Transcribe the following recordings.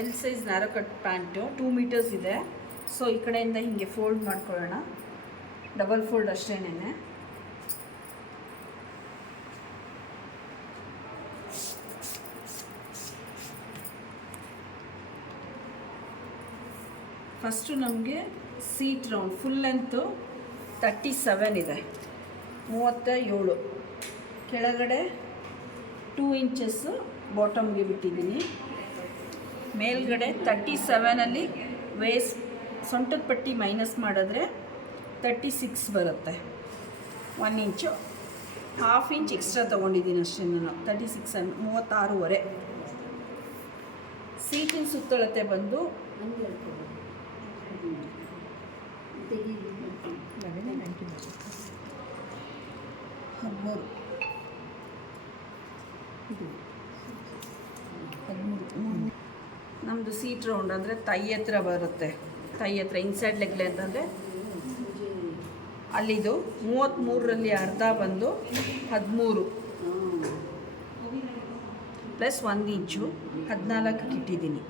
L size narrow cut pant 2 metres ಇದೆ. So ಈ ಕಡೆಯಿಂದ ಹೀಗೆ ಫೋಲ್ಡ್ ಮಾಡ್ಕೊಳ್ಳೋಣ, ಡಬಲ್ ಫೋಲ್ಡ್ ಅಷ್ಟೇನೆ. ಫಸ್ಟು ನಮಗೆ ಸೀಟ್ ರೌಂಡ್ ಫುಲ್ ಲೆಂತು 37 ಇದೆ, 37. ಕೆಳಗಡೆ 2 ಇಂಚಸ್ಸು ಬಾಟಮ್ಗೆ ಬಿಟ್ಟಿದ್ದೀನಿ. ಮೇಲ್ಗಡೆ 37ಅಲ್ಲಿ ವೇಸ್ಟ್ ಸೊಂಟದ ಪಟ್ಟಿ ಮೈನಸ್ ಮಾಡಿದ್ರೆ 36 ಬರುತ್ತೆ. 1 ಇಂಚು, 1/2 ಇಂಚ್ ಎಕ್ಸ್ಟ್ರಾ ತೊಗೊಂಡಿದ್ದೀನಿ ಅಷ್ಟೇ ನಾನು. 36 ಅನ್ನು 36.5. ಸೀಟಿನ ಸುತ್ತಳತೆ ಬಂದು 13. ನಮ್ಮದು ಸೀಟ್ ರೌಂಡ್ ಅಂದರೆ ತೈ ಹತ್ರ ಬರುತ್ತೆ. ತೈ ಹತ್ರ ಇನ್ಸೈಡ್ ಲೆಗ್ಲೆ ಅಂತಂದರೆ ಅಲ್ಲಿದು 33ರಲ್ಲಿ ಅರ್ಧ ಬಂದು 13 ಪ್ಲಸ್ 1 ಇಂಚು 14ಕ್ಕೆ ಇಟ್ಟಿದ್ದೀನಿ.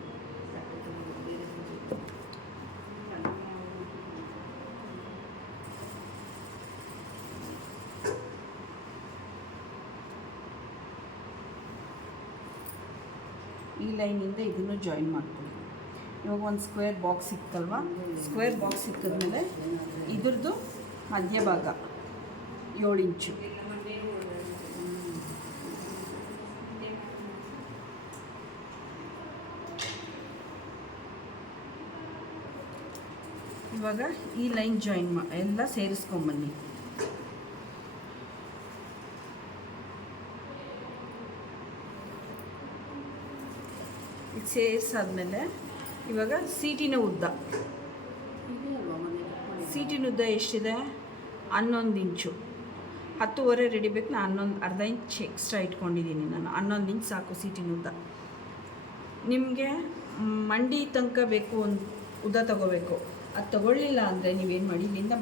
ಈ ಲೈನಿಂದ ಇದನ್ನು ಜಾಯಿನ್ ಮಾಡ್ಕೊಳ್ಳಿ. ಇವಾಗ ಒಂದು ಸ್ಕ್ವೇರ್ ಬಾಕ್ಸ್ ಸಿಕ್ತಲ್ವ, ಸ್ಕ್ವೇರ್ ಬಾಕ್ಸ್ ಸಿಕ್ಕಿದ್ಮೇಲೆ ಇದ್ರದ್ದು ಮಧ್ಯಭಾಗ 7 ಇಂಚು. ಇವಾಗ ಈ ಲೈನ್ ಜಾಯಿನ್ ಎಲ್ಲ ಸೇರಿಸ್ಕೊಂಬನ್ನಿ. ಇದು ಸೇರಿಸಾದ್ಮೇಲೆ ಇವಾಗ ಸೀಟಿನ ಉದ್ದ ಎಷ್ಟಿದೆ? 11 ಇಂಚು. 10.5 ರೆಡಿ ಬೇಕು. ನಾನು ಅರ್ಧ ಇಂಚ್ ಎಕ್ಸ್ಟ್ರಾ ಇಟ್ಕೊಂಡಿದ್ದೀನಿ. ನಾನು 11 ಇಂಚ್ ಸಾಕು ಸೀಟಿನ ಉದ್ದ. ನಿಮಗೆ ಮಂಡಿ ತನಕ ಬೇಕು, ಒಂದು ಉದ್ದ ತಗೋಬೇಕು. ಅದು ತಗೊಳ್ಳಿಲ್ಲ ಅಂದರೆ ನೀವೇನು ಮಾಡಿ, ಇಲ್ಲಿಂದ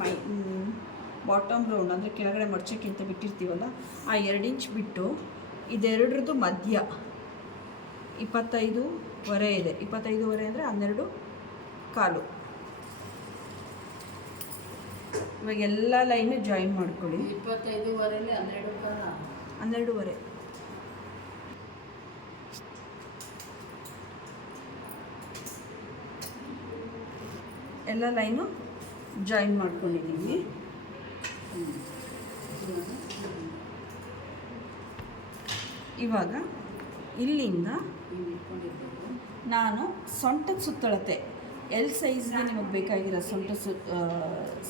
ಬಾಟಮ್ ರೌಂಡ್ ಅಂದರೆ ಕೆಳಗಡೆ ಮಡ್ಚೋಕ್ಕಿಂತ ಬಿಟ್ಟಿರ್ತೀವಲ್ಲ, ಆ 2 ಇಂಚ್ ಬಿಟ್ಟು ಇದೆರಡ್ರದ್ದು ಮಧ್ಯ 25.5 ಇದೆ. 25.5 ಅಂದರೆ 12.25. ಇವಾಗ ಎಲ್ಲ ಲೈನು ಜಾಯಿನ್ ಮಾಡ್ಕೊಳ್ಳಿ. 25.5ರಲ್ಲಿ 12.5. ಎಲ್ಲ ಲೈನು ಜಾಯಿನ್ ಮಾಡ್ಕೊಂಡಿದ್ದೀವಿ. ಇವಾಗ ಇಲ್ಲಿಂದ ನಾನು ಸೊಂಟದ ಸುತ್ತಳತೆ ಎಲ್ ಸೈಜ್ಗೆ ನಿಮಗೆ ಬೇಕಾಗಿರೋ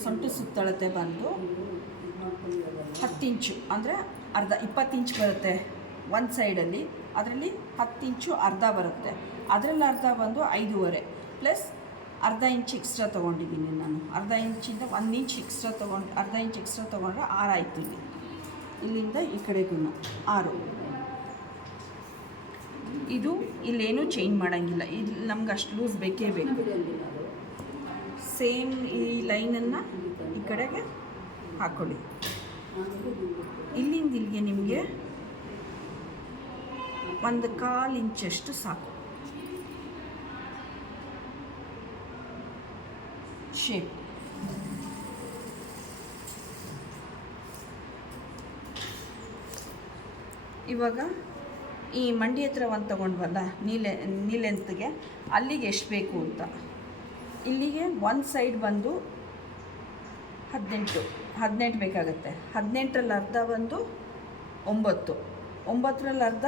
ಸೊಂಟ ಸುತ್ತಳತೆ ಬಂದು 10 ಇಂಚು ಅಂದರೆ ಅರ್ಧ 20 ಇಂಚ್ ಬರುತ್ತೆ ಒಂದು ಸೈಡಲ್ಲಿ. ಅದರಲ್ಲಿ 10 ಇಂಚು ಅರ್ಧ ಬರುತ್ತೆ. ಅದರಲ್ಲಿ ಅರ್ಧ ಬಂದು 5.5 ಪ್ಲಸ್ ಅರ್ಧ ಇಂಚ್ ಎಕ್ಸ್ಟ್ರಾ ತೊಗೊಂಡಿದ್ದೀನಿ ನಾನು. ಅರ್ಧ ಇಂಚಿಂದ 1 ಇಂಚ್ ಎಕ್ಸ್ಟ್ರಾ ಅರ್ಧ ಇಂಚ್ ಎಕ್ಸ್ಟ್ರಾ ತೊಗೊಂಡ್ರೆ 6 ಆಯಿತು. ಇಲ್ಲಿಂದ ಈ ಕಡೆಗೂ 6. ಇದು ಇಲ್ಲೇನೂ ಚೇಂಜ್ ಮಾಡೋಂಗಿಲ್ಲ. ಇದು ನಮ್ಗೆ ಅಷ್ಟು ಲೂಸ್ ಬೇಕೇ ಬೇಕು. ಸೇಮ್ ಈ ಲೈನನ್ನು ಈ ಕಡೆಗೆ ಹಾಕ್ಕೊಳ್ಳಿ. ಇಲ್ಲಿಂದ ಇಲ್ಲಿಗೆ ನಿಮಗೆ 1/4 ಇಂಚಷ್ಟು ಸಾಕು ಶೇಪ್. ಇವಾಗ ಈ ಮಂಡಿ ಹತ್ರ ಒಂದು ತೊಗೊಂಡ್ವಲ್ಲ ನೀಲೆಂತ್ಗೆ, ಅಲ್ಲಿಗೆ ಎಷ್ಟು ಬೇಕು ಅಂತ. ಇಲ್ಲಿಗೆ ಒಂದು ಸೈಡ್ ಬಂದು 18 ಬೇಕಾಗುತ್ತೆ. 18ರಲ್ಲಿ ಅರ್ಧ ಬಂದು 9. 9ರಲ್ಲಿ ಅರ್ಧ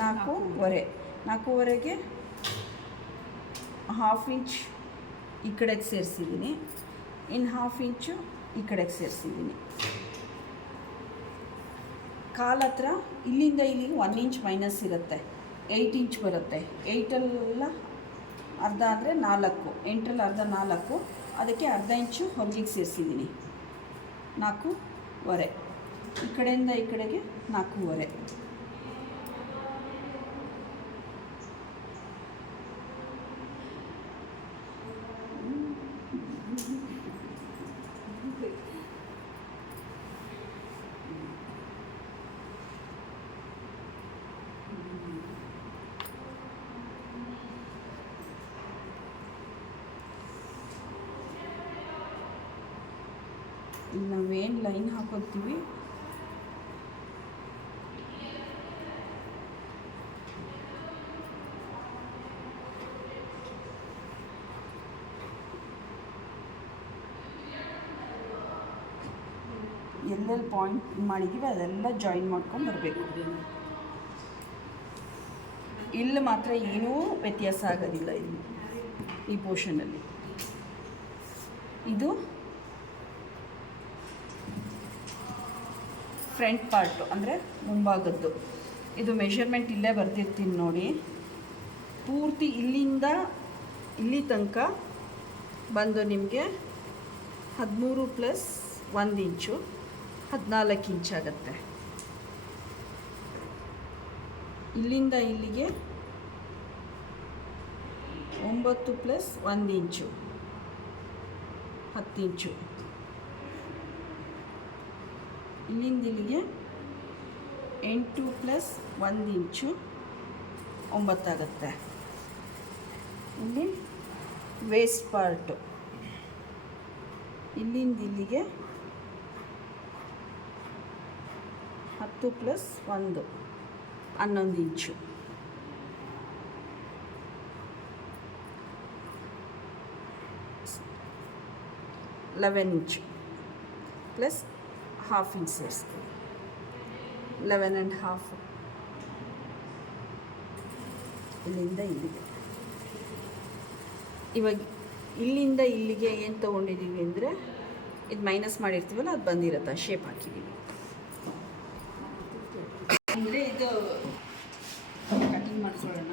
4.5. 4.5ಗೆ 1/2 ಇಂಚ್ ಈ ಕಡೆಗೆ ಸೇರಿಸಿದ್ದೀನಿ. ಇನ್ನು 1/2 ಇಂಚು ಈ ಕಡೆಗೆ ಸೇರಿಸಿದ್ದೀನಿ. ಕಾಲು ಹತ್ರ ಇಲ್ಲಿಂದ ಇಲ್ಲಿಗೆ 1 ಇಂಚ್ ಮೈನಸ್ ಇರುತ್ತೆ. 8 ಇಂಚ್ ಬರುತ್ತೆ. 8ಅಲ್ಲ ಅರ್ಧ ಅಂದರೆ 4. 8ರಲ್ಲಿ ಅರ್ಧ 4. ಅದಕ್ಕೆ ಅರ್ಧ ಇಂಚು ಹೊರಗಿಗೆ ಸೇರಿಸಿದ್ದೀನಿ. 4.5. ಈ ಕಡೆಯಿಂದ ಈ ಕಡೆಗೆ 4.5. ಈಗ ನಾವೇನು ಲೈನ್ ಹಾಕೊಳ್ತೀವಿ ಎಲ್ಲೆಲ್ಲಿ ಪಾಯಿಂಟ್ ಮಾಡಿದ್ದೀವಿ ಅದೆಲ್ಲ ಜಾಯಿನ್ ಮಾಡ್ಕೊಂಡು ಬರಬೇಕು. ಇಲ್ಲಿ ಮಾತ್ರ ಏನೂ ವ್ಯತ್ಯಾಸ ಆಗೋದಿಲ್ಲ ಇಲ್ಲಿ ಈ ಪೋರ್ಷನಲ್ಲಿ. ಇದು ಫ್ರಂಟ್ ಪಾರ್ಟು ಅಂದರೆ ಮುಂಭಾಗದ್ದು. ಇದು ಮೆಷರ್ಮೆಂಟ್ ಇಲ್ಲೇ ಬರ್ತಿರ್ತೀನಿ ನೋಡಿ. ಪೂರ್ತಿ ಇಲ್ಲಿಂದ ಇಲ್ಲಿ ತನಕ ಬಂದು ನಿಮಗೆ 13 + 1 ಇಂಚು 14 ಇಂಚಾಗತ್ತೆ. ಇಲ್ಲಿಂದ ಇಲ್ಲಿಗೆ 9 + 1 ಇಂಚು 10 ಇಂಚು. ಇಲ್ಲಿಂದ ಇಲ್ಲಿಗೆ 8 + 1 ಇಂಚು 9 ಆಗುತ್ತೆ. ಇಲ್ಲಿ ವೇಸ್ಟ್ ಪಾರ್ಟು ಇಲ್ಲಿಂದ ಇಲ್ಲಿಗೆ 10 + 1 11 ಇಂಚು. ಲೆವೆನ್ ಇಂಚು ಪ್ಲಸ್ ಹಾಫ್ ಇಂಚ್ ಸೇರಿಸ್ತೀವಿ. 11.5 ಇಲ್ಲಿಂದ ಇಲ್ಲಿಗೆ. ಇವಾಗ ಇಲ್ಲಿಂದ ಇಲ್ಲಿಗೆ ಏನು ತೊಗೊಂಡಿದ್ದೀವಿ ಅಂದರೆ ಇದು ಮೈನಸ್ ಮಾಡಿರ್ತೀವಲ್ಲ ಅದು ಬಂದಿರುತ್ತೆ, ಶೇಪ್ ಹಾಕಿದ್ದೀವಿ. ಅಂದರೆ ಇದು ಕಟಿಂಗ್ ಮಾಡ್ಕೊಳ್ಳೋಣ.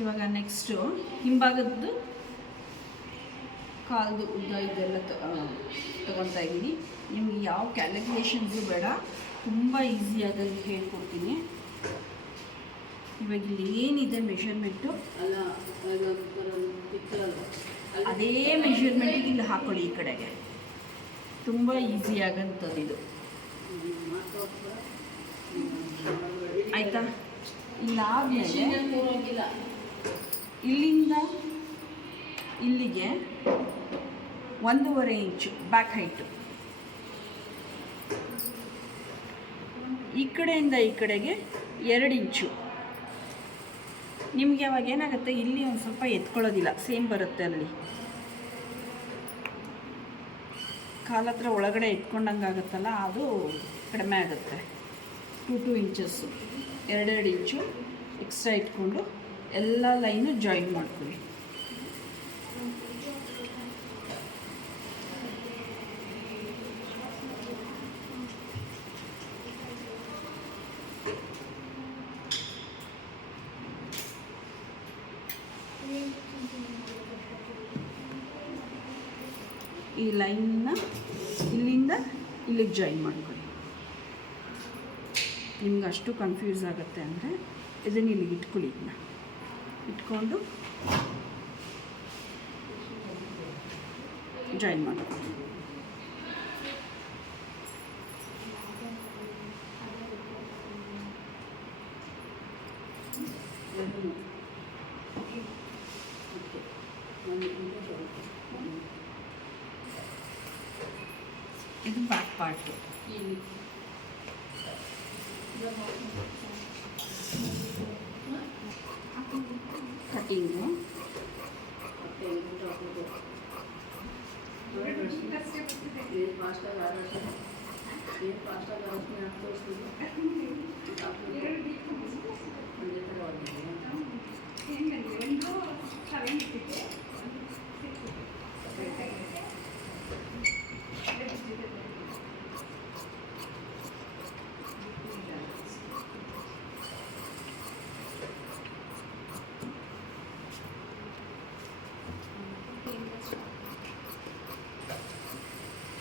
ಇವಾಗ ನೆಕ್ಸ್ಟು ಹಿಂಭಾಗದ್ದು ಕಾಲ್ದು ಉದ್ದ ಇದೆಲ್ಲ ತಗೊತಾ ಇದ್ದೀನಿ. ನಿಮಗೆ ಯಾವ ಕ್ಯಾಲ್ಕುಲೇಷನ್ಸು ಬೇಡ, ತುಂಬ ಈಸಿಯಾಗಿ ಹೇಳ್ಕೊಡ್ತೀನಿ. ಇವಾಗ ಇಲ್ಲಿ ಏನಿದೆ ಮೆಷರ್ಮೆಂಟು ಅದೇ ಮೆಷರ್ಮೆಂಟಿಗೆ ಇಲ್ಲಿ ಹಾಕ್ಕೊಳ್ಳಿ. ಈ ಕಡೆಗೆ ತುಂಬ ಈಸಿಯಾಗಂಥದ್ದು ಇದು, ಆಯಿತಾ? ಇಲ್ಲಾದಮೇಲೆ ಇಲ್ಲಿಂದ ಇಲ್ಲಿಗೆ 1.5 ಇಂಚು ಬ್ಯಾಕ್ ಹೈಟು, ಈ ಕಡೆಯಿಂದ ಈ ಕಡೆಗೆ 2 ಇಂಚು. ನಿಮಗೆ ಅವಾಗ ಏನಾಗುತ್ತೆ, ಇಲ್ಲಿ ಒಂದು ಸ್ವಲ್ಪ ಎತ್ಕೊಳ್ಳೋದಿಲ್ಲ, ಸೇಮ್ ಬರುತ್ತೆ. ಅಲ್ಲಿ ಕಾಲತ್ರ ಒಳಗಡೆ ಎತ್ಕೊಂಡಂಗೆ ಆಗುತ್ತಲ್ಲ, ಅದು ಕಡಿಮೆ ಆಗುತ್ತೆ. 2 ಇಂಚಸ್ಸು 2 ಇಂಚು ಎಕ್ಸ್ಟ್ರಾ ಇಟ್ಕೊಂಡು ಎಲ್ಲ ಲೈನು ಜಾಯಿನ್ ಮಾಡ್ಕೊಳ್ಳಿ. ಈ ಲೈನ್ನ ಇಲ್ಲಿಂದ ಇಲ್ಲಿಗೆ ಜಾಯಿನ್ ಮಾಡ್ಕೊಳ್ಳಿ. ನಿಮ್ಗೆ ಅಷ್ಟು ಕನ್ಫ್ಯೂಸ್ ಆಗುತ್ತೆ ಅಂದರೆ ಇದನ್ನು ಇಲ್ಲಿಗೆ ಇಟ್ಕೊಳ್ಳಿ. ಇದನ್ನ ಇಟ್ಕೊಂಡು ಜಾಯಿನ್ ಮಾಡ್ಕೊಳ್ಳಿ. ಇದು back part. Cutting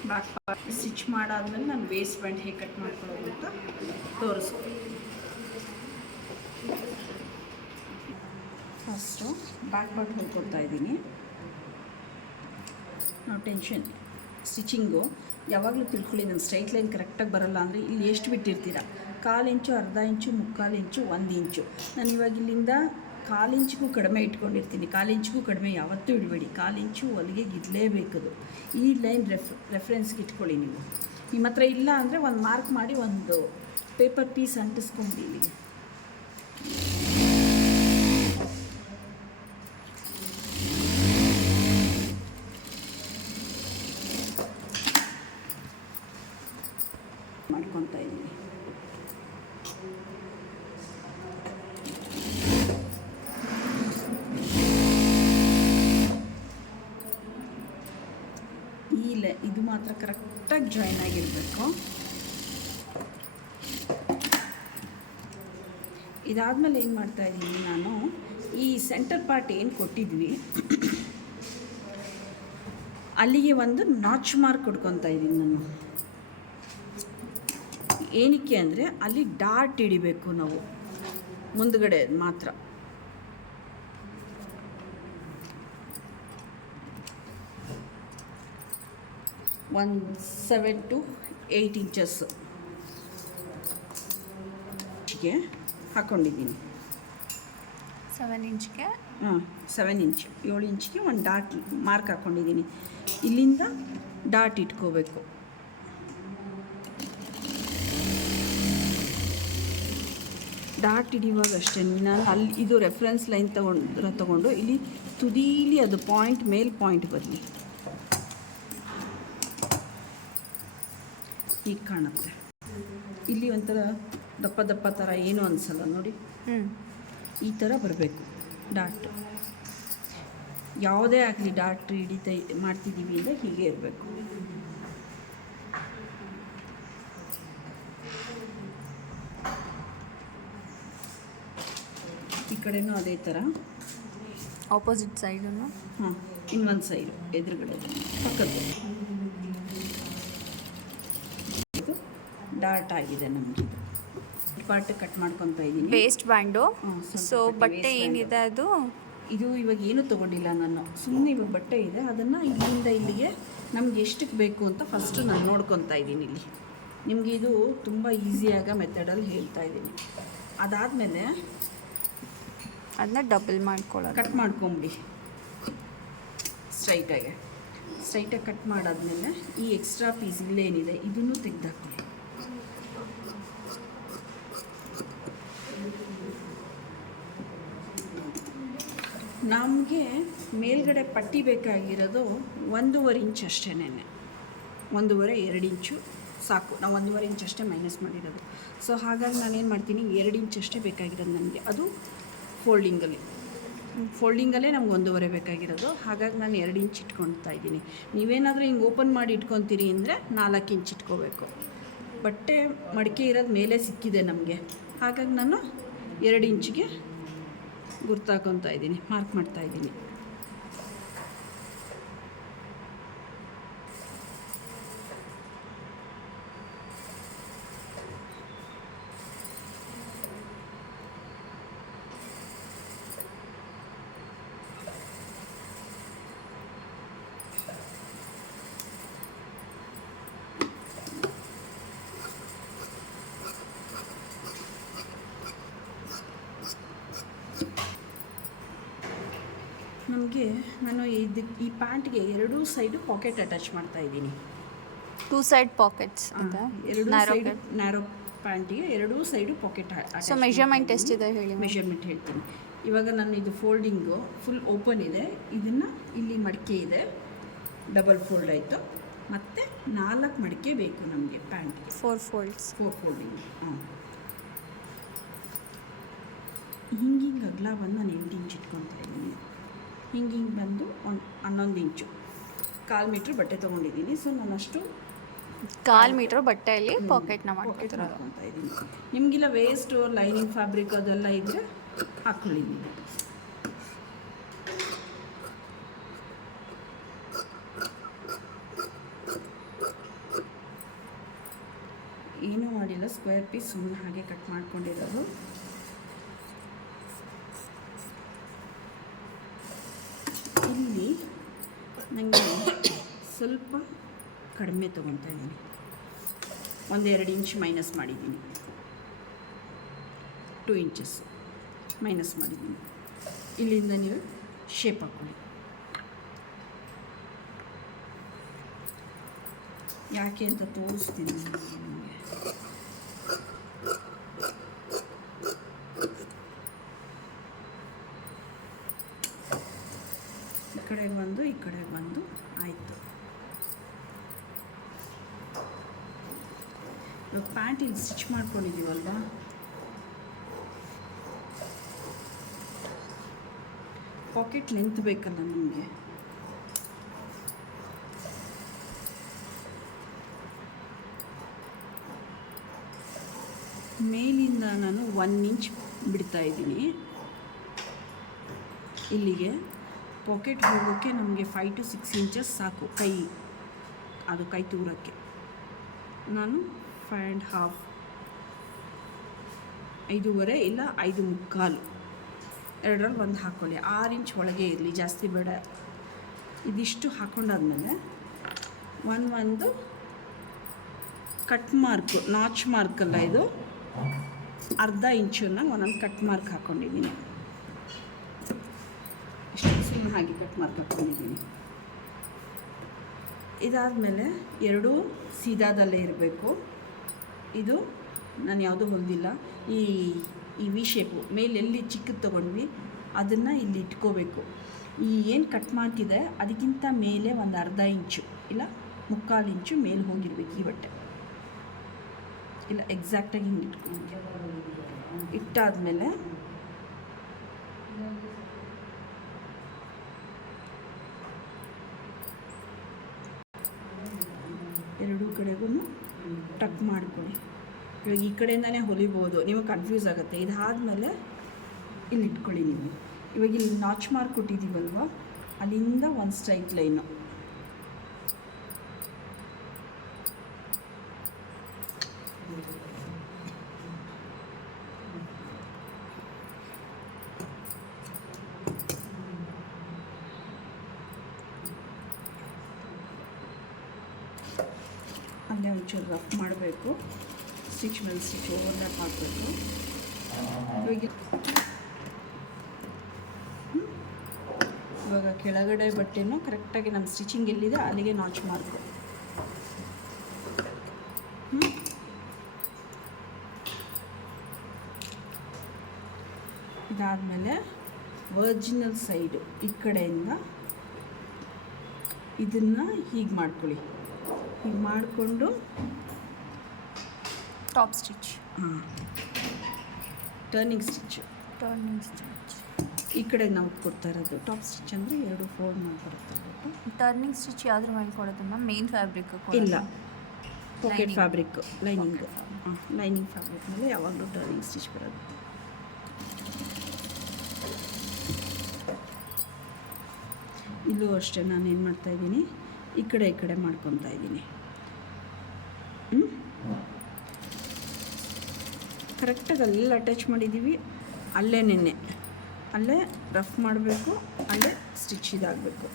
back part stitch ಮಾಡಾದ್ಮೇಲೆ ನಾನು ವೇಸ್ಟ್ ಬ್ಯಾಂಡ್ ಹೇಗೆ ಕಟ್ ಮಾಡ್ಕೊಳ್ಳೋದು ಅಂತ ತೋರಿಸ್ತೀನಿ. ಫಸ್ಟು ಬ್ಯಾಕ್ ಪಾರ್ಟ್ ಹೊಲ್ಕೊಳ್ತಾ ಇದ್ದೀನಿ. ನಾವು ಟೆನ್ಷನ್ ಸ್ಟಿಚಿಂಗು ಯಾವಾಗಲೂ ತಿಳ್ಕೊಳ್ಳಿ, ನನ್ನ ಸ್ಟ್ರೈಟ್ ಲೈನ್ ಕರೆಕ್ಟಾಗಿ ಬರಲ್ಲ ಅಂದರೆ ಇಲ್ಲಿ ಎಷ್ಟು ಬಿಟ್ಟಿರ್ತೀರ, 1/4 ಇಂಚು, ಅರ್ಧ ಇಂಚು, 3/4 ಇಂಚು, 1 ಇಂಚು. ನಾನು ಇವಾಗ ಇಲ್ಲಿಂದ 1/4 ಇಂಚಿಗೂ ಕಡಿಮೆ ಇಟ್ಕೊಂಡಿರ್ತೀನಿ. 1/4 ಇಂಚಿಗೂ ಕಡಿಮೆ ಯಾವತ್ತೂ ಇಡಬೇಡಿ. 1/4 ಇಂಚು ಹೊಲಿಗೆಗೆ ಇರಲೇಬೇಕದು. ಈ ಲೈನ್ ರೆಫರೆನ್ಸ್ಗೆ ಇಟ್ಕೊಳ್ಳಿ. ನೀವು ನಿಮ್ಮ ಹತ್ರ ಇಲ್ಲ ಅಂದರೆ ಒಂದು ಮಾರ್ಕ್ ಮಾಡಿ ಒಂದು ಪೇಪರ್ ಪೀಸ್ ಅಂಟಿಸ್ಕೊಂಡು ಇಲ್ಲಿಗೆ ಮಾಡ್ಕೊತಾ ಇದ್ದೀನಿ. ಇದು ಮಾತ್ರ ಕರೆಕ್ಟಾಗಿ ಜಾಯಿನ್ ಆಗಿರಬೇಕು. ಇದಾದಮೇಲೆ ಏನು ಮಾಡ್ತಾಯಿದ್ದೀನಿ ನಾನು, ಈ ಸೆಂಟರ್ ಪಾರ್ಟ್ ಏನು ಕೊಟ್ಟಿದ್ವಿ ಅಲ್ಲಿಗೆ ಒಂದು ನಾಚ್ ಮಾರ್ಕ್ ಕೊಡ್ಕೊತಾ ಇದ್ದೀನಿ ನಾನು. ಏನಕ್ಕೆ ಅಂದರೆ ಅಲ್ಲಿ ಡಾಟ್ ಹಿಡಿಬೇಕು ನಾವು ಮುಂದುಗಡೆ ಮಾತ್ರ. ಒಂದು 7 to 8 ಇಂಚಸ್ ಹಾಕ್ಕೊಂಡಿದ್ದೀನಿ. 7 ಇಂಚ್ಗೆ 7 ಇಂಚ್ 7 ಇಂಚ್ಗೆ ಒಂದು ಡಾಟ್ ಮಾರ್ಕ್ ಹಾಕ್ಕೊಂಡಿದ್ದೀನಿ. ಇಲ್ಲಿಂದ ಡಾಟ್ ಇಟ್ಕೋಬೇಕು. ಡಾಟ್ ಹಿಡಿಯುವಾಗ ಅಷ್ಟೇ ನಾನು ಅಲ್ಲಿ ಇದು ರೆಫರೆನ್ಸ್ ಲೈನ್ ತಗೊಂಡು ಇಲ್ಲಿ ತುದೀಲಿ ಅದು ಪಾಯಿಂಟ್ ಮೇಲೆ ಪಾಯಿಂಟ್ ಬರಲಿ. ಹೀಗೆ ಕಾಣುತ್ತೆ. ಇಲ್ಲಿ ಒಂಥರ ದಪ್ಪ ದಪ್ಪ ಥರ ಏನೂ ಅನಿಸಲ್ಲ ನೋಡಿ. ಈ ಥರ ಬರಬೇಕು ಡಾಟ್. ಯಾವುದೇ ಆಗಲಿ ಡಾಟ್ ಮಾಡ್ತಿದ್ದೀವಿ ಅಂದರೆ ಹೀಗೆ ಇರಬೇಕು. ಈ ಕಡೆನೂ ಅದೇ ಥರ ಆಪೋಸಿಟ್ ಸೈಡನ್ನು ಇನ್ನೊಂದು ಸೈಡು ಎದುರುಗಡೆ ಪಕ್ಕದ್ದು ಡಾಟ್ ಆಗಿದೆ. ನಮಗೆ ಪಾರ್ಟ್ ಕಟ್ ಮಾಡ್ಕೊತಾ ಇದ್ದೀನಿ. Waste band. ಸೊ ಬಟ್ಟೆ ಏನಿದೆ ಅದು ಇದು ಇವಾಗ ಏನೂ ತೊಗೊಂಡಿಲ್ಲ ನಾನು, ಸುಮ್ಮನೆ ಇವಾಗ ಬಟ್ಟೆ ಇದೆ ಅದನ್ನು ಇಲ್ಲಿಂದ ಇಲ್ಲಿಗೆ ನಮ್ಗೆ ಎಷ್ಟಕ್ಕೆ ಬೇಕು ಅಂತ ಫಸ್ಟು ನಾನು ನೋಡ್ಕೊತಾ ಇದ್ದೀನಿ. ಇಲ್ಲಿ ನಿಮಗೆ ಇದು ತುಂಬ ಈಸಿಯಾಗ ಮೆಥಡಲ್ಲಿ ಹೇಳ್ತಾ ಇದ್ದೀನಿ. ಅದಾದಮೇಲೆ ಅದನ್ನ ಡಬಲ್ ಮಾಡ್ಕೊಳ್ಳೋದು, ಕಟ್ ಮಾಡ್ಕೊಂಬಿಡಿ ಸ್ಟ್ರೈಟಾಗಿ ಕಟ್ ಮಾಡಾದ್ಮೇಲೆ ಈ ಎಕ್ಸ್ಟ್ರಾ ಪೀಸ್ ಇಲ್ಲೇನಿದೆ ಇದನ್ನು ತೆಗೆದಾಕೊಳ್ಳಿ. ನಮಗೆ ಮೇಲ್ಗಡೆ ಪಟ್ಟಿ ಬೇಕಾಗಿರೋದು 1.5 ಇಂಚ್ ಅಷ್ಟೇ. 1.5-2 ಇಂಚು ಸಾಕು. ನಾವು 1.5 ಇಂಚ್ ಅಷ್ಟೇ ಮೈನಸ್ ಮಾಡಿರೋದು. ಸೊ ಹಾಗಾಗಿ ನಾನೇನು ಮಾಡ್ತೀನಿ, 2 ಇಂಚ್ ಅಷ್ಟೇ ಬೇಕಾಗಿರೋದು ನನಗೆ. ಅದು ಫೋಲ್ಡಿಂಗಲ್ಲೇ ನಮ್ಗೆ 1.5 ಬೇಕಾಗಿರೋದು. ಹಾಗಾಗಿ ನಾನು 2 ಇಂಚ್ ಇಟ್ಕೊಳ್ತಾ ಇದ್ದೀನಿ. ನೀವೇನಾದರೂ ಹಿಂಗೆ ಓಪನ್ ಮಾಡಿ ಇಟ್ಕೊತೀರಿ ಅಂದರೆ 4 ಇಂಚ್ ಇಟ್ಕೋಬೇಕು. ಬಟ್ಟೆ ಮಡಿಕೆ ಇರೋದು ಮೇಲೆ ಸಿಕ್ಕಿದೆ ನಮಗೆ, ಹಾಗಾಗಿ ನಾನು 2 ಇಂಚಿಗೆ ಗುರ್ತಾಕೊತಾ ಇದ್ದೀನಿ, ಮಾರ್ಕ್ ಮಾಡ್ತಾ ಇದ್ದೀನಿ. ನಾನು ಈ ಪ್ಯಾಂಟ್ಗೆ 2 ಸೈಡು ಪಾಕೆಟ್ ಅಟ್ಯಾಚ್ ಮಾಡ್ತಾ ಇದ್ದೀನಿ. 2 ಸೈಡ್ ಪಾಕೆಟ್ಸ್ ಇದೆ. ನ್ಯಾರೋ ಪ್ಯಾಂಟಿಗೆ 2 ಸೈಡು ಪಾಕೆಟ್. ಸೊ ಮೆಷರ್ಮೆಂಟ್ ಎಷ್ಟಿದೆ ಹೇಳಿ? ಮೆಷರ್ಮೆಂಟ್ ಹೇಳ್ತೀನಿ. ಇವಾಗ ನಾನು ಇದು ಫೋಲ್ಡಿಂಗು ಫುಲ್ ಓಪನ್ ಇದೆ, ಇದನ್ನು ಇಲ್ಲಿ ಮಡಿಕೆ ಇದೆ, ಡಬಲ್ ಫೋಲ್ಡ್ ಆಯಿತು. ಮತ್ತು 4 ಮಡಿಕೆ ಬೇಕು ನಮಗೆ ಪ್ಯಾಂಟ್ಗೆ. 4 ಫೋಲ್ಡಿಂಗ್. ಹಾಂ, ಹಿಂಗೆ ಅಗಲ ಬಂದು ನಾನು 8 ಇಂಚ್ ಇಟ್ಕೊತಾ ಇದ್ದೀನಿ. ಹಿಂಗೆ ಬಂದು 11 ಇಂಚು, 1/4 ಮೀಟ್ರ್ ಬಟ್ಟೆ ತೊಗೊಂಡಿದ್ದೀನಿ. ಸೊ ನಾನು ಅಷ್ಟು 1/4 ಮೀಟ್ರ್ ಬಟ್ಟೆಯಲ್ಲಿ ಪಾಕೆಟ್ನ ಪಾಕೆಟ್ ಮಾಡ್ಕೊತಿರೋದು. ಮಾಡ್ಕೊತಾ ಇದ್ದೀನಿ. ನಿಮಗಿಲ್ಲ ವೇಸ್ಟು ಲೈನಿಂಗ್ ಫ್ಯಾಬ್ರಿಕ್ ಅದೆಲ್ಲ ಇದ್ದರೆ ಹಾಕ್ಕೊಳ್ಳಿ ನೀವು. ಏನೂ ಮಾಡಿಲ್ಲ, ಸ್ಕ್ವೇರ್ ಪೀಸ್ ಸುಮ್ಮನೆ ಹಾಗೆ ಕಟ್ ಮಾಡ್ಕೊಂಡಿರೋದು. ಇಲ್ಲಿ ನನಗೆ ಸ್ವಲ್ಪ ಕಡಿಮೆ ತೊಗೊತಾ ಇದ್ದೀನಿ, 1-2 ಇಂಚ್ ಮೈನಸ್ ಮಾಡಿದ್ದೀನಿ, 2 ಇಂಚಸ್ ಮೈನಸ್ ಮಾಡಿದ್ದೀನಿ. ಇಲ್ಲಿಂದ ನೀವು ಶೇಪ್ ಹಾಕ್ಕೊಳ್ಳಿ. ಯಾಕೆ ಅಂತ ತೋರಿಸ್ತೀನಿ ನಿಮಗೆ. ಈ ಕಡೆಗೆ ಬಂದು ಈ ಕಡೆಗೆ ಬಂದು ಆಯಿತು. ಇವಾಗ ಪ್ಯಾಂಟ್ ಇಲ್ಲಿ ಸ್ಟಿಚ್ ಮಾಡ್ಕೊಂಡಿದ್ದೀವಲ್ವಾ, ಪಾಕೆಟ್ ಲೆಂತ್ ಬೇಕಲ್ಲ ನಮಗೆ. ಮೇಲಿಂದ ನಾನು 1 ಇಂಚ್ ಬಿಡ್ತಾ ಇದ್ದೀನಿ. ಇಲ್ಲಿಗೆ ಪಾಕೆಟ್ ಹೋಗೋಕ್ಕೆ ನಮಗೆ 5 to 6 ಇಂಚಸ್ ಸಾಕು, ಅದು ಕೈ ತೂರಕ್ಕೆ. ನಾನು 5.5, 5.5 ಇಲ್ಲ 5.25, ಎರಡರಲ್ಲಿ ಒಂದು ಹಾಕ್ಕೊಳ್ಳಿ. 6 ಇಂಚ್ ಒಳಗೆ ಇರಲಿ, ಜಾಸ್ತಿ ಬೇಡ. ಇದಿಷ್ಟು ಹಾಕ್ಕೊಂಡಾದ್ಮೇಲೆ ಒಂದು ಕಟ್ ಮಾರ್ಕು, ನಾಚ್ ಮಾರ್ಕಲ್ಲ ಇದು, 1/2 ಇಂಚನ್ನು ಒಂದೊಂದು ಕಟ್ ಮಾರ್ಕ್ ಹಾಕ್ಕೊಂಡಿದ್ದೀನಿ. ಇಷ್ಟು ಸುಮ್ಮನೆ ಹಾಗೆ ಕಟ್ ಮಾರ್ಕ್ ಹಾಕ್ಕೊಂಡಿದ್ದೀನಿ. ಇದಾದಮೇಲೆ ಎರಡೂ ಸೀದಾದಲ್ಲೇ ಇರಬೇಕು. ಇದು ನಾನು ಯಾವುದೂ ಹೊಲಿದಿಲ್ಲ. ಈ ವಿ ಶೇಪು ಮೇಲೆ ಎಲ್ಲಿ ಚಿಕ್ಕದು ತೊಗೊಂಡ್ವಿ ಅದನ್ನು ಇಲ್ಲಿ ಇಟ್ಕೋಬೇಕು. ಈ ಏನು ಕಟ್ ಮಾರ್ಕ್ ಇದೆ ಅದಕ್ಕಿಂತ ಮೇಲೆ 1/2 ಇಂಚು ಇಲ್ಲ 3/4 ಇಂಚು ಮೇಲೆ ಹೋಗಿರ್ಬೇಕು ಈ ಬಟ್ಟೆ. ಇಲ್ಲ ಎಕ್ಸಾಕ್ಟಾಗಿ ಹಿಂಗೆ ಇಟ್ಟಾದಮೇಲೆ ಎರಡೂ ಕಡೆಗೂ ಟಕ್ ಮಾಡ್ಕೊಳ್ಳಿ. ಇವಾಗ ಈ ಕಡೆಯಿಂದನೇ ಹೊಲಿಬೋದು, ನಿಮಗೆ ಕನ್ಫ್ಯೂಸ್ ಆಗುತ್ತೆ. ಇದಾದಮೇಲೆ ಇಲ್ಲಿ ಇಟ್ಕೊಳ್ಳಿ ನೀವು. ಇವಾಗ ಇಲ್ಲಿ ನಾಚ್ ಮಾರ್ಕ್ ಕೊಟ್ಟಿದ್ದೀವಲ್ವ, ಅಲ್ಲಿಂದ ಒಂದು ಸ್ಟ್ರೈಟ್ ಲೈನು, ಅಲ್ಲೇ ಒಂಚೂರು ರಫ್ ಮಾಡಬೇಕು. ಸ್ಟಿಚ್ ಮೇಲೆ ಸ್ಟಿಚ್ ಓವರ್ಲ್ಯಾಪ್ ಮಾಡಬೇಕು. ಇವಾಗ ಕೆಳಗಡೆ ಬಟ್ಟೆನೂ ಕರೆಕ್ಟಾಗಿ ನಮ್ಮ ಸ್ಟಿಚಿಂಗ್ ಎಲ್ಲಿದೆ ಅಲ್ಲಿಗೆ ನಾಚ್ ಮಾರ್ಕು. ಇದಾದಮೇಲೆ ಒರಿಜಿನಲ್ ಸೈಡು ಈ ಕಡೆಯಿಂದ ಇದನ್ನು ಹೀಗೆ ಮಾಡ್ಕೊಳ್ಳಿ. ಹೀಗೆ ಮಾಡಿಕೊಂಡು ಟಾಪ್ ಸ್ಟಿಚ್, ಟರ್ನಿಂಗ್ ಸ್ಟಿಚ್ಚು. ಈ ಕಡೆ ನಾವು ಕೊಡ್ತಾ ಇರೋದು ಟಾಪ್ ಸ್ಟಿಚ್ ಅಂದರೆ 2 ಫೋಲ್ಡ್ ಮಾಡಿಕೊಡ್ತಾ ಇರೋದು. ಟರ್ನಿಂಗ್ ಸ್ಟಿಚ್ ಯಾವ್ದ್ರ ಮೇಲೆ ಕೊಡೋದು ಮ್ಯಾಮ್? ಮೇನ್ ಫ್ಯಾಬ್ರಿಕ್ ಇಲ್ಲ, pocket fabric, lining. Lining fabric ಮೇಲೆ ಯಾವಾಗಲೂ ಟರ್ನಿಂಗ್ ಸ್ಟಿಚ್ ಬರೋದು. ಇಲ್ಲೂ ಅಷ್ಟೇ ನಾನು ಏನು ಮಾಡ್ತಾಯಿದ್ದೀನಿ, ಈ ಕಡೆ ಮಾಡ್ಕೊತಾ ಇದ್ದೀನಿ. ಕರೆಕ್ಟಾಗಿ ಅಲ್ಲೆಲ್ಲ ಅಟ್ಯಾಚ್ ಮಾಡಿದ್ದೀವಿ, ಅಲ್ಲೇ ರಫ್ ಮಾಡಬೇಕು, ಅಲ್ಲೇ ಸ್ಟಿಚ್ ಇದಾಗಬೇಕು,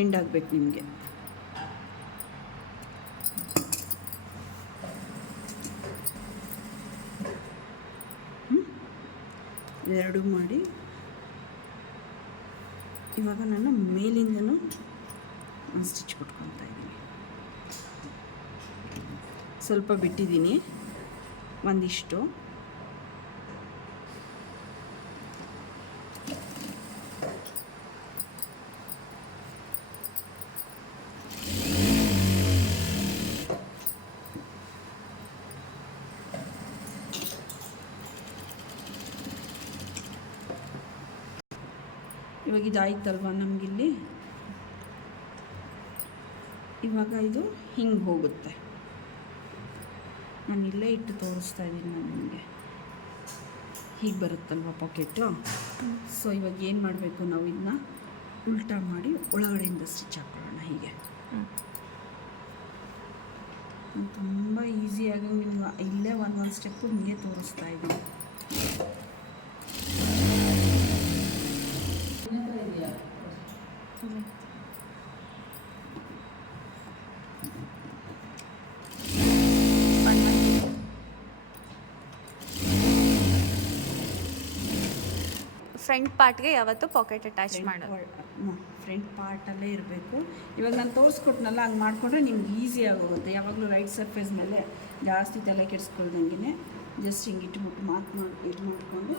ಎಂಡ್ ಆಗಬೇಕು ನಿಮಗೆ. ಎರಡೂ ಮಾಡಿ ಇವಾಗ ನಾನು ಮೇಲಿಂದನೂ ಒಂದು ಸ್ಟಿಚ್ ಕೊಟ್ಕೊತಾ ಇದ್ದೀನಿ. ಸ್ವಲ್ಪ ಬಿಟ್ಟಿದ್ದೀನಿ ಒಂದಿಷ್ಟು. ಇವಾಗ ಇದಾಯ್ತಲ್ವ ನಮಗಿಲ್ಲಿ. ಇವಾಗ ಇದು ಹಿಂಗೆ ಹೋಗುತ್ತೆ. ನಾನು ಇಲ್ಲೇ ಇಟ್ಟು ತೋರಿಸ್ತಾ ಇದ್ದೀನಿ ನಾನು ನಿಮಗೆ. ಹೀಗೆ ಬರುತ್ತಲ್ವ ಪಾಕೆಟು. ಸೊ ಇವಾಗ ಏನು ಮಾಡಬೇಕು, ನಾವು ಇದನ್ನ ಉಲ್ಟಾ ಮಾಡಿ ಒಳಗಡೆಯಿಂದ ಸ್ಟಿಚ್ ಹಾಕೊಳ್ಳೋಣ ಹೀಗೆ. ತುಂಬ ಈಸಿಯಾಗಿ ನಿಮ್ಗೆ ಇಲ್ಲೇ ಒಂದೊಂದು ಸ್ಟೆಪ್ಪು ನಿಮಗೆ ತೋರಿಸ್ತಾ ಇದ್ದೀನಿ. ಫ್ರಂಟ್ ಪಾರ್ಟ್ಗೆ ಯಾವತ್ತೂ ಪಾಕೆಟ್ ಅಟ್ಯಾಚ್ ಮಾಡೋದು. ಫ್ರಂಟ್ ಪಾರ್ಟಲ್ಲೇ ಇರಬೇಕು. ಇವಾಗ ನಾನು ತೋರಿಸ್ಕೊಟ್ನಲ್ಲ, ಹಂಗೆ ಮಾಡಿಕೊಂಡ್ರೆ ನಿಮ್ಗೆ ಈಸಿ ಆಗೋಗುತ್ತೆ. ಯಾವಾಗಲೂ ರೈಟ್ ಸರ್ಫೇಸ್ ಮೇಲೆ ಜಾಸ್ತಿ ತಲೆ ಕೆಡಿಸ್ಕೊಳ್ದಂಗೆ ಜಸ್ಟ್ ಹಿಂಗೆ ಇಟ್ಬಿಟ್ಟು ಇದು ಮಾಡಿಕೊಂಡು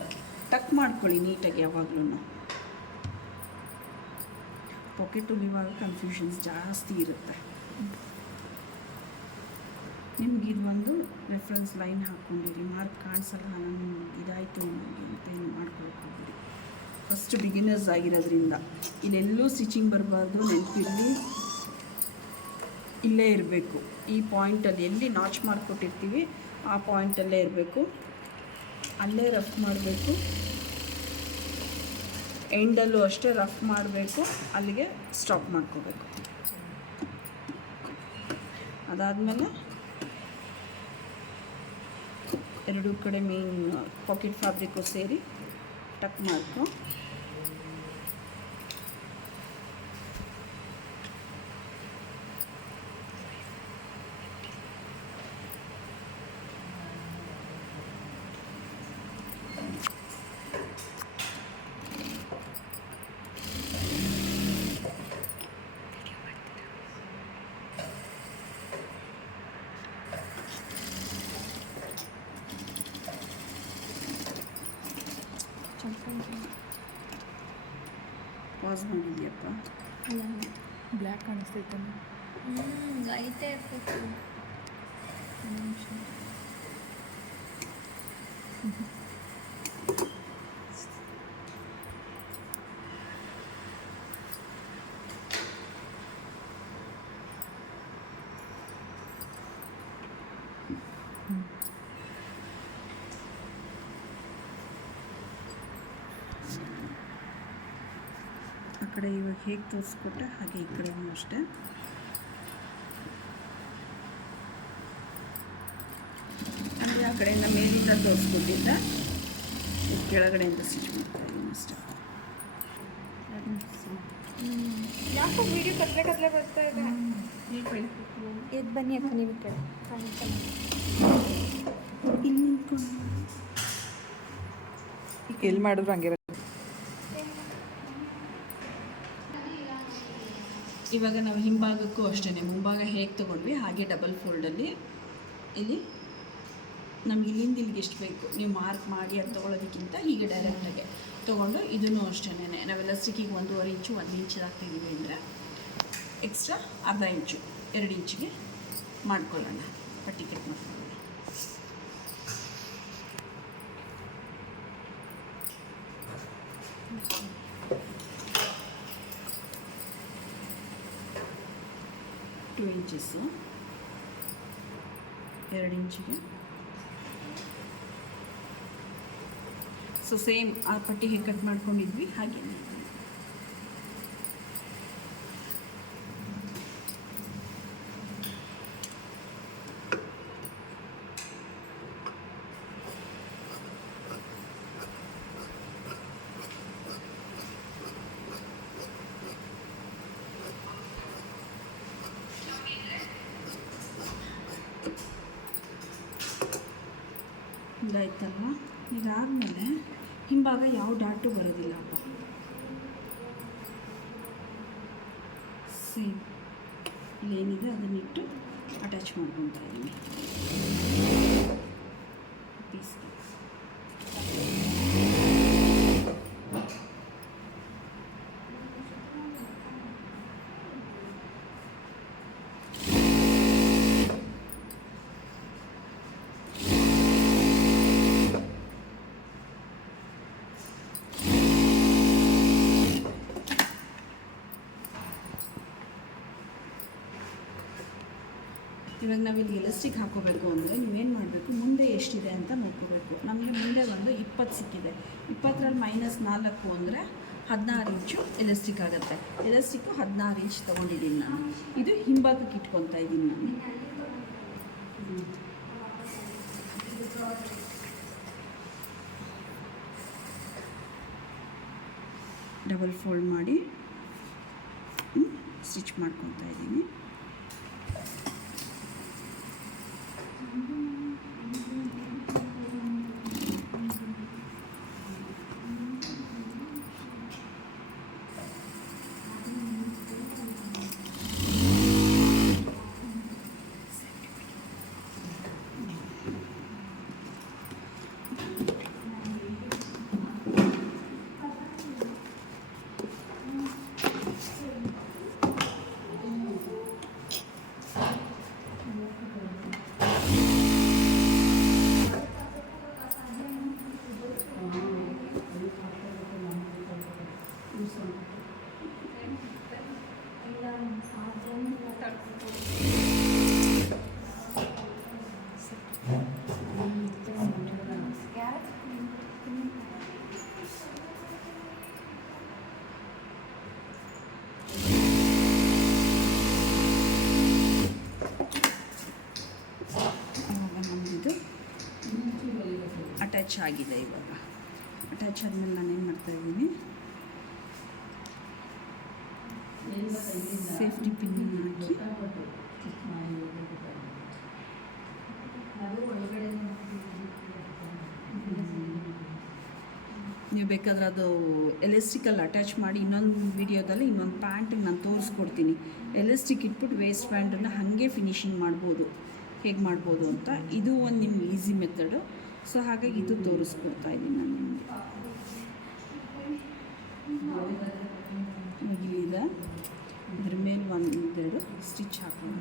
ಟಕ್ ಮಾಡ್ಕೊಳ್ಳಿ ನೀಟಾಗಿ. ಯಾವಾಗಲೂ ಪಾಕೆಟ್ ಹೊಲಿಯುವಾಗ ಕನ್ಫ್ಯೂಷನ್ಸ್ ಜಾಸ್ತಿ ಇರುತ್ತೆ. ನಿಮ್ಗೆ ಇದು ಒಂದು ರೆಫರೆನ್ಸ್ ಲೈನ್ ಹಾಕ್ಕೊಂಡಿರಿ, ಮಾರ್ಕ್ ಕಾಣಿಸಲ್ಲ ನಾನು ಇದಾಯಿತು ನನಗೆ ಅಂತ ಏನು ಮಾಡ್ಕೊಳಕ್ಕೆ ಹೋಗ್ಬಿಡಿ. ಫಸ್ಟ್ ಬಿಗಿನರ್ಸ್ ಆಗಿರೋದ್ರಿಂದ ಇಲ್ಲೆಲ್ಲೂ ಸ್ಟಿಚಿಂಗ್ ಬರಬಾರ್ದು. ನೆನಪಿರಲಿ, ಇಲ್ಲೇ ಇರಬೇಕು. ಈ ಪಾಯಿಂಟಲ್ಲಿ ಎಲ್ಲಿ ನಾಚ್ ಮಾಡಿಕೊಟ್ಟಿರ್ತೀವಿ ಆ ಪಾಯಿಂಟಲ್ಲೇ ಇರಬೇಕು. ಅಲ್ಲೇ ರಫ್ ಮಾಡಬೇಕು. ಎಂಡಲ್ಲೂ ಅಷ್ಟೇ ರಫ್ ಮಾಡಬೇಕು. ಅಲ್ಲಿಗೆ ಸ್ಟಾಪ್ ಮಾಡ್ಕೋಬೇಕು. ಅದಾದಮೇಲೆ ಎರಡೂ ಕಡೆ ಮೇನ್ ಪಾಕೆಟ್ ಫ್ಯಾಬ್ರಿಕ್ಕು ಸೇರಿ ಟಕ್ ಮಾಡ್ಕೊ. ಪಾಸ್ ಮಾಡಿದ್ಯಪ್ಪ. ಬ್ಲ್ಯಾಕ್ ಕಾಣಿಸ್ತೈತೆ. ಐತೆ ಇರ್ಬೇಕು. ಆ ಕಡೆ ಇವಾಗ ಹೇಗೆ ತೋರಿಸ್ಕೊಟ್ಟೆ ಹಾಗೆ ಈ ಕಡೆನೂ ಅಷ್ಟೇ. ಅಂದರೆ ಆ ಕಡೆಯಿಂದ ಮೇಲಿಂದ ತೋರಿಸ್ಕೊಟ್ಟಿದ್ದ ಕೆಳಗಡೆಯಿಂದ ಸ್ಟಿಚ್ ಮಾಡ್ತಾ ಇದ್ದೀನಿ ಅಷ್ಟೇ. ಯಾಕೋ ವಿಡಿಯೋ ಕತ್ಲೆ ಬರ್ತಾ ಇದೆ. ಎದ್ದು ಬನ್ನಿ ಅಕ್ಕ ನೀವು ಕಡೆ ಇಲ್ಲಿ ನಿಂತ್ಕೊಂಡು ಎಲ್ಲಿ ಮಾಡಿದ್ರು ಹಂಗೆ. ಇವಾಗ ನಾವು ಹಿಂಭಾಗಕ್ಕೂ ಅಷ್ಟೇ ಮುಂಭಾಗ ಹೇಗೆ ತೊಗೊಂಡ್ವಿ ಹಾಗೆ ಡಬಲ್ ಫೋಲ್ಡಲ್ಲಿ ಇಲ್ಲಿ ನಮ್ಗೆ ಇಲ್ಲಿಂದ ಇಲ್ಲಿಗೆ ಎಷ್ಟು ಬೇಕು ನೀವು ಮಾರ್ಕ್ ಮಾಡಿ ಅದು ತೊಗೊಳೋದಕ್ಕಿಂತ ಹೀಗೆ ಡೈರೆಕ್ಟಾಗೆ ತೊಗೊಂಡು ಇದನ್ನು ಅಷ್ಟೇ ನಾವೆಲ್ಲ ಸ್ಟಿಕ್ಕಿಗೆ 1.5 ಇಂಚು 1 ಇಂಚ್ ಹಾಕ್ತಿದ್ದೀವಿ ಅಂದರೆ ಎಕ್ಸ್ಟ್ರಾ ಅರ್ಧ ಇಂಚು 2 ಇಂಚಿಗೆ ಮಾಡ್ಕೊಳ್ಳೋಣ, ಪಟ್ಟಿ ಕಟ್ ಮಾಡ್ಕೊಳ್ಳೋಣ. Two inches 2 ಇಂಚಿಗೆ. ಸೊ ಸೇಮ್ ಆ ಪಟ್ಟಿ ಹೇಗೆ ಕಟ್ ಮಾಡ್ಕೊಂಡಿದ್ವಿ ಹಾಗೆ ಇದಾಯ್ತಲ್ವ. ಇದಾದಮೇಲೆ ಹಿಂಭಾಗ ಯಾವ ಡಾಟು ಬರೋದಿಲ್ಲ ಅಪ್ಪ. ಸೇಮ್ ಇಲ್ಲೇನಿದೆ ಅದನ್ನಿಟ್ಟು ಅಟ್ಯಾಚ್ ಮಾಡ್ಕೊತಾ ಇದ್ದೀನಿ ಪೀಸ್. ಇವಾಗ ನಾವಿಲ್ಲಿ ಎಲಾಸ್ಟಿಕ್ ಹಾಕೋಬೇಕು ಅಂದರೆ ನೀವೇನು ಮಾಡಬೇಕು, ಮುಂದೆ ಎಷ್ಟಿದೆ ಅಂತ ನೋಡ್ಕೋಬೇಕು. ನಮಗೆ ಮುಂದೆ ಒಂದು 20 ಸಿಕ್ಕಿದೆ. 20ರಲ್ಲಿ -4 ಅಂದರೆ 16 ಇಂಚು ಎಲಾಸ್ಟಿಕ್ ಆಗುತ್ತೆ. ಎಲಾಸ್ಟಿಕ್ಕು 16 ಇಂಚ್ ತೊಗೊಂಡಿದ್ದೀನಿ ನಾನು. ಇದು ಹಿಂಭಾಗಕ್ಕೆ ಇಟ್ಕೊತಾ ಇದ್ದೀನಿ ನಾನು. ಡಬಲ್ ಫೋಲ್ಡ್ ಮಾಡಿ ಸ್ಟಿಚ್ ಮಾಡ್ಕೊತಾ ಇದ್ದೀನಿ. ಅಟ್ಯಾಚ್ ಆಗಿದೆ. ಇವಾಗ ಅಟ್ಯಾಚ್ ಆದಮೇಲೆ ನಾನೇನು ಮಾಡ್ತಾಯಿದ್ದೀನಿ, ಸೇಫ್ಟಿ ಪಿನ್ ಹಾಕಿ ನೀವು ಬೇಕಾದ್ರೆ ಅದು ಎಲಾಸ್ಟಿಕಲ್ಲಿ ಅಟ್ಯಾಚ್ ಮಾಡಿ ಇನ್ನೊಂದು ವಿಡಿಯೋದಲ್ಲಿ ಇನ್ನೊಂದು ಪ್ಯಾಂಟಿಗೆ ನಾನು ತೋರಿಸ್ಕೊಡ್ತೀನಿ. ಎಲಾಸ್ಟಿಕ್ ಇಟ್ಬಿಟ್ಟು ವೇಸ್ಟ್ ಬ್ಯಾಂಡನ್ನು ಹಾಗೆ ಫಿನಿಶಿಂಗ್ ಮಾಡ್ಬೋದು, ಹೇಗೆ ಮಾಡ್ಬೋದು ಅಂತ. ಇದು ಒಂದು ನಿಮ್ಗೆ ಈಸಿ ಮೆಥಡು. ಸೊ ಹಾಗಾಗಿ ಇದು ತೋರಿಸ್ಕೊಡ್ತಾ ಇದ್ದೀನಿ ನಾನು ನಿಮಗೆ. ಇಲ್ಲಿದೆ, ಇದ್ರ ಮೇಲೆ ಒಂದೆರಡು ಸ್ಟಿಚ್ ಹಾಕೋಣ.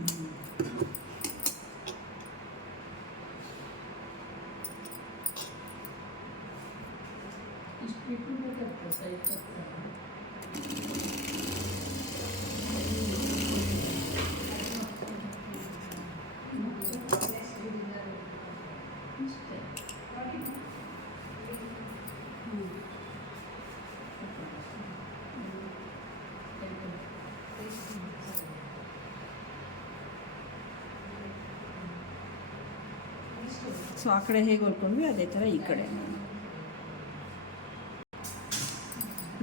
ಸೊ ಆ ಕಡೆ ಹೇಗೆ ಹೊಲ್ಕೊಂಡ್ವಿ ಅದೇ ಥರ ಈ ಕಡೆ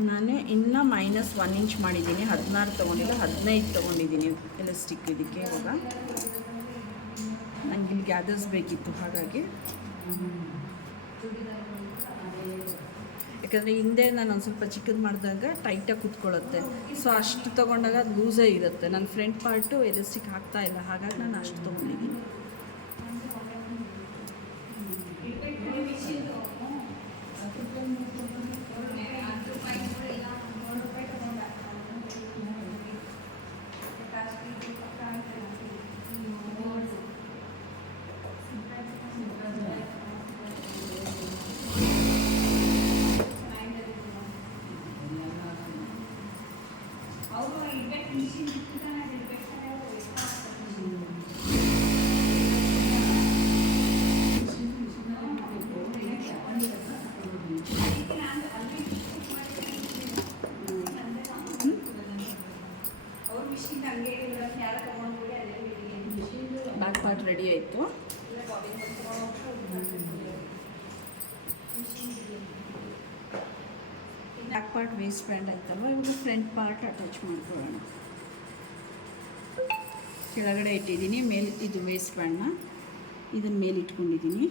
ನಾನು ಇನ್ನೂ -1 ಇಂಚ್ ಮಾಡಿದ್ದೀನಿ. 16 ತೊಗೊಂಡಿಲ್ಲ, 15 ತೊಗೊಂಡಿದ್ದೀನಿ ಎಲಾಸ್ಟಿಕ್ ಇದಕ್ಕೆ. ಇವಾಗ ನನಗೆ ಇಲ್ಲಿ ಗ್ಯಾದರ್ಸ್ ಬೇಕಿತ್ತು, ಹಾಗಾಗಿ. ಯಾಕಂದರೆ ಹಿಂದೆ ನಾನು ಒಂದು ಸ್ವಲ್ಪ ಚಿಕ್ಕದು ಮಾಡಿದಾಗ ಟೈಟಾಗಿ ಕೂತ್ಕೊಳ್ಳುತ್ತೆ. ಸೊ ಅಷ್ಟು ತೊಗೊಂಡಾಗ ಅದು ಲೂಸೇ ಇರುತ್ತೆ. ನನ್ನ ಫ್ರಂಟ್ ಪಾರ್ಟು ಎಲಾಸ್ಟಿಕ್ ಹಾಕ್ತಾಯಿಲ್ಲ, ಹಾಗಾಗಿ ನಾನು ಅಷ್ಟು ತೊಗೊಂಡಿದ್ದೀನಿ. ಬ್ಯಾಕ್ ಪಾರ್ಟ್ ರೆಡಿ ಆಯಿತು. ಬ್ಯಾಕ್ ಪಾರ್ಟ್ ವೇಸ್ಟ್ ಬ್ಯಾಂಡ್ ಆಯ್ತಲ್ವ, ಇವಾಗ ಫ್ರಂಟ್ ಪಾರ್ಟ್ ಅಟ್ಯಾಚ್ ಮಾಡ್ಕೊಳ್ಳೋಣ. ಕೆಳಗಡೆ ಇಟ್ಟಿದ್ದೀನಿ, ಮೇಲೆ ಇದು ವೇಸ್ಟ್ ಬ್ಯಾಂಡ್ನ ಇದನ್ನ ಮೇಲೆ ಇಟ್ಕೊಂಡಿದ್ದೀನಿ.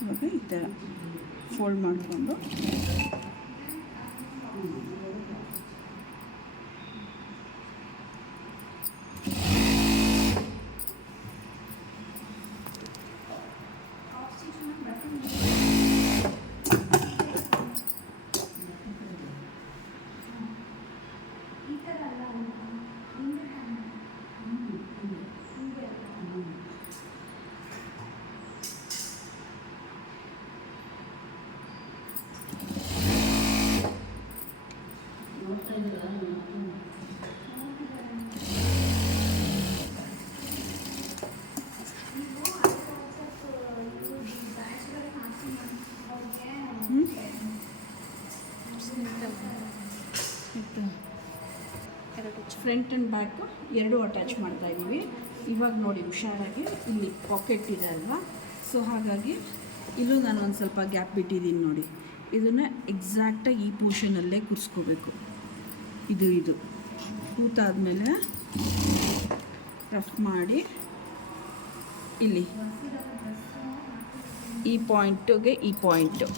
ಇವಾಗ ಈ ಥರ ಫೋಲ್ಡ್ ಮಾಡಿಕೊಂಡು ಫ್ರಂಟ್ ಆ್ಯಂಡ್ ಬ್ಯಾಕು ಎರಡೂ ಅಟ್ಯಾಚ್ ಮಾಡ್ತಾ ಇದ್ದೀವಿ. ಇವಾಗ ನೋಡಿ ಹುಷಾರಾಗಿ ಇಲ್ಲಿ ಪಾಕೆಟ್ ಇದೆ ಅಲ್ವಾ, ಸೊ ಹಾಗಾಗಿ ಇಲ್ಲೂ ನಾನು ಒಂದು ಸ್ವಲ್ಪ ಗ್ಯಾಪ್ ಬಿಟ್ಟಿದ್ದೀನಿ ನೋಡಿ. ಇದನ್ನು ಎಕ್ಸಾಕ್ಟಾಗಿ ಈ ಪೋರ್ಷನಲ್ಲೇ ಕೂರಿಸ್ಕೋಬೇಕು. ಇದು ಕೂತಾದ್ಮೇಲೆ ರಫ್ ಮಾಡಿ ಇಲ್ಲಿ ಈ ಪಾಯಿಂಟಿಗೆ ಈ ಪಾಯಿಂಟು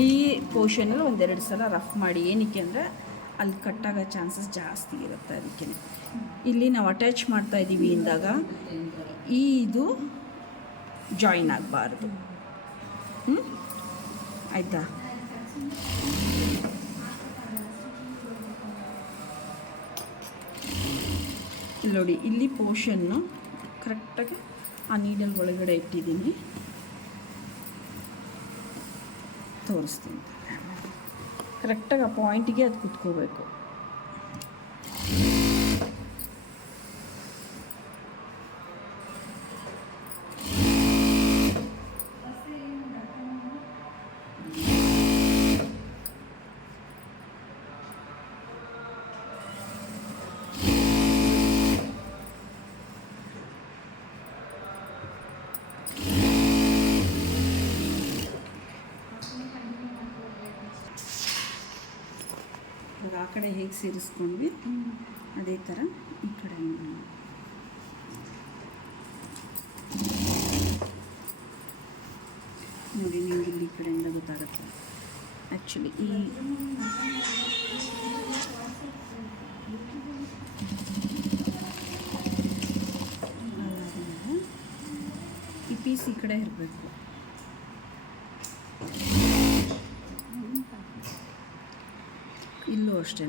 ಈ ಪೋರ್ಷನಲ್ಲಿ ಒಂದೆರಡು ಸಲ ರಫ್ ಮಾಡಿ. ಏನಕ್ಕೆ ಅಂದರೆ ಅಲ್ಲಿ ಕಟ್ಟಾಗೋ ಚಾನ್ಸಸ್ ಜಾಸ್ತಿ ಇರುತ್ತೆ. ಅದಕ್ಕೆ ಇಲ್ಲಿ ನಾವು ಅಟ್ಯಾಚ್ ಮಾಡ್ತಾ ಇದ್ದೀವಿ ಅಂದಾಗ ಇದು ಜಾಯಿನ್ ಆಗಬಾರ್ದು. ಆಯಿತಾ? ಇಲ್ಲಿ ನೋಡಿ, ಇಲ್ಲಿ ಪೋರ್ಷನ್ನು ಕರೆಕ್ಟಾಗಿ ಆ ನೀಡಲ್ ಒಳಗಡೆ ಇಟ್ಟಿದ್ದೀನಿ. ತೋರಿಸ್ತೀನಿ. ಕರೆಕ್ಟಾಗಿ ಆ ಪಾಯಿಂಟಿಗೆ ಅದು ಕುತ್ಕೋಬೇಕು. ಆ ಕಡೆ ಹೇಗೆ ಸೇರಿಸ್ಕೊಂಡ್ವಿ ಅದೇ ಥರ ಈ ಕಡೆ ನೋಡಿ. ನಿಮಗೆ ಇಲ್ಲಿ ಈ ಕಡೆಯಿಂದ ಗೊತ್ತಾಗುತ್ತೆ ಆ್ಯಕ್ಚುಲಿ. ಈ ಪೀಸ್ ಈ ಕಡೆ ಇರಬೇಕು. ಇಲ್ಲೂ ಅಷ್ಟೇ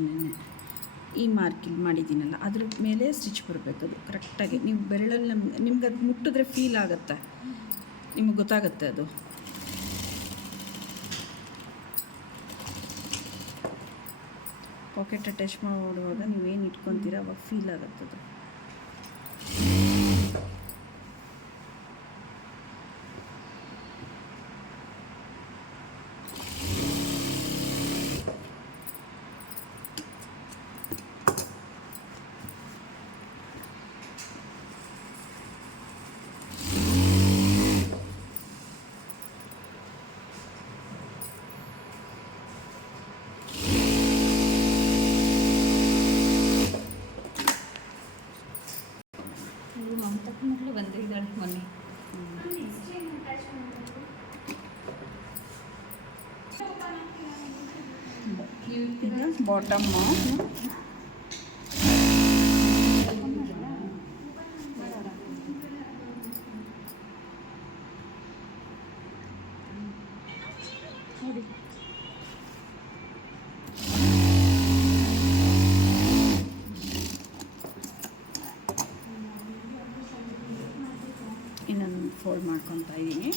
ಈ ಮಾರ್ಕ್ ಇಲ್ಲಿ ಮಾಡಿದ್ದೀನಲ್ಲ ಅದ್ರ ಮೇಲೆ ಸ್ಟಿಚ್ ಬರಬೇಕು. ಅದು ಕರೆಕ್ಟಾಗಿ ನೀವು ಬೆರಳಲ್ಲಿ ನಿಮ್ಗೆ ಅದು ಮುಟ್ಟಿದ್ರೆ ಫೀಲ್ ಆಗುತ್ತೆ, ನಿಮಗೆ ಗೊತ್ತಾಗುತ್ತೆ. ಅದು ಪಾಕೆಟ್ ಅಟ್ಯಾಚ್ ಮಾಡುವಾಗ ನೀವೇನು ಇಟ್ಕೊತೀರ ಅವಾಗ ಫೀಲ್ ಆಗುತ್ತೆ ಅದು. ಬಂದಿದ್ದಾಳೆ ಮೊನ್ನೆ. ಇದು ಬಾಟಮ್ಮು. ನೋಡಿ ಇನ್ನೊಂದು ಫೋಲ್ಡ್ ಮಾಡ್ಕೊತಾ ಇದ್ದೀನಿ.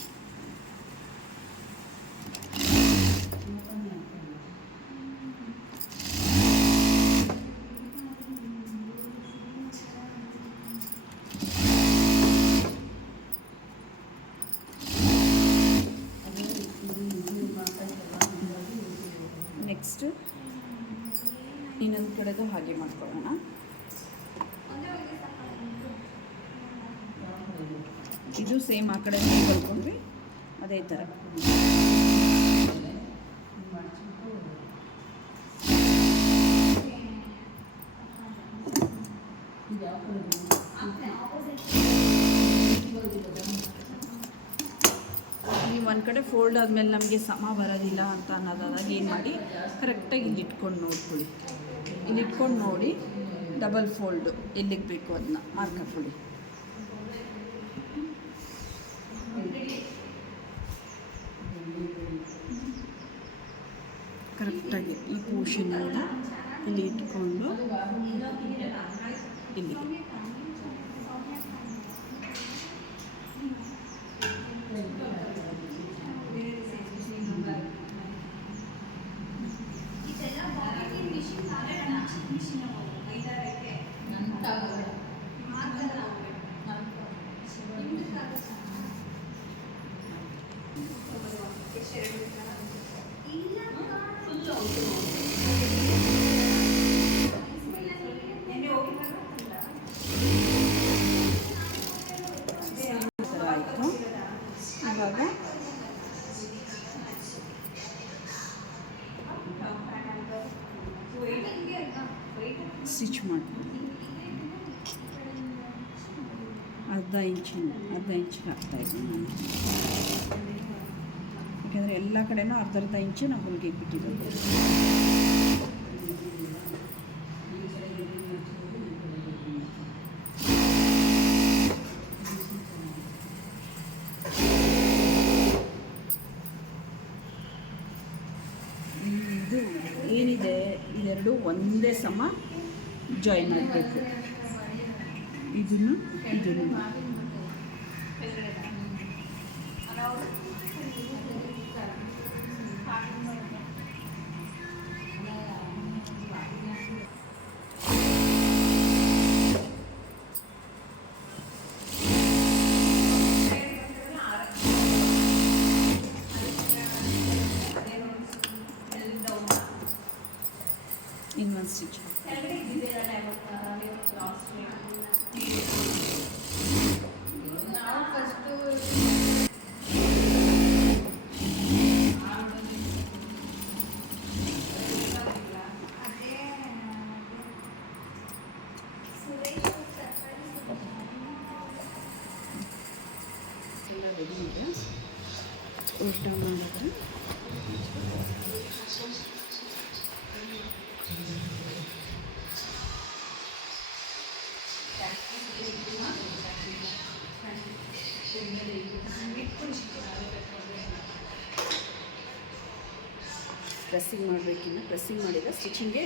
ನೆಕ್ಸ್ಟ್ ಇನ್ನೊಂದು ಕಡೆದು ಹಾಗೆ ಮಾಡ್ಕೊಳ್ಳೋಣ. ಇದು ಸೇಮ್ ಆ ಕಡೆ ಹೊಲ್ಕೊಂಡ್ವಿ ಅದೇ ಥರ. ನೀವು ಒಂದು ಕಡೆ ಫೋಲ್ಡ್ ಆದಮೇಲೆ ನಮಗೆ ಸಮ ಬರೋದಿಲ್ಲ ಅಂತ ಅನ್ನೋದಾದಾಗ ಏನು ಮಾಡಿ ಕರೆಕ್ಟಾಗಿ ಇಲ್ಲಿ ಇಟ್ಕೊಂಡು ನೋಡ್ಕೊಳ್ಳಿ. ಇಲ್ಲಿ ಇಟ್ಕೊಂಡು ನೋಡಿ ಡಬಲ್ ಫೋಲ್ಡು ಎಲ್ಲಿಗೆ ಬೇಕು ಅದನ್ನ ಮಾರ್ಕ್ ಹಾಕ್ಕೊಳ್ಳಿ. ಕರೆಕ್ಟಾಗಿ ಈ ಪೋರ್ಷನ್ನ ಇಲ್ಲಿ ಇಟ್ಕೊಂಡು ಇಲ್ಲಿ ಆಯಿತು. ಇವಾಗ ಸ್ಟಿಚ್ ಮಾಡ್ತೀನಿ. ಅರ್ಧ ಇಂಚಿಗೆ ಹಾಕ್ತಾಯಿದ್ದೀನಿ ನಾನು, ಯಾಕೆಂದರೆ ಎಲ್ಲ ಕಡೆನೂ ಅರ್ಧ ಇಂಚು ನಾವು ಹೊಲಿಗೆ ಇಟ್ಬಿಟ್ಟಿರೋದು. ಇದು ಏನಿದೆ ಇದೆರಡು ಒಂದೇ ಸಮ ಜಾಯಿನ್ ಆಗಬೇಕು. ಇದನ್ನು ಇನ್ನೊಂದು ಸ್ಟಿಚ್ ರೆಡಿ ಇದೆ. ಉಲ್ಟಾ ಮಾಡಿದ್ರೆ ಪ್ರೆಸ್ಸಿಂಗ್ ಮಾಡಬೇಕಿನ್ನು. ಪ್ರೆಸ್ಸಿಂಗ್ ಮಾಡಿದರೆ ಸ್ಟಿಚಿಂಗ್ಗೆ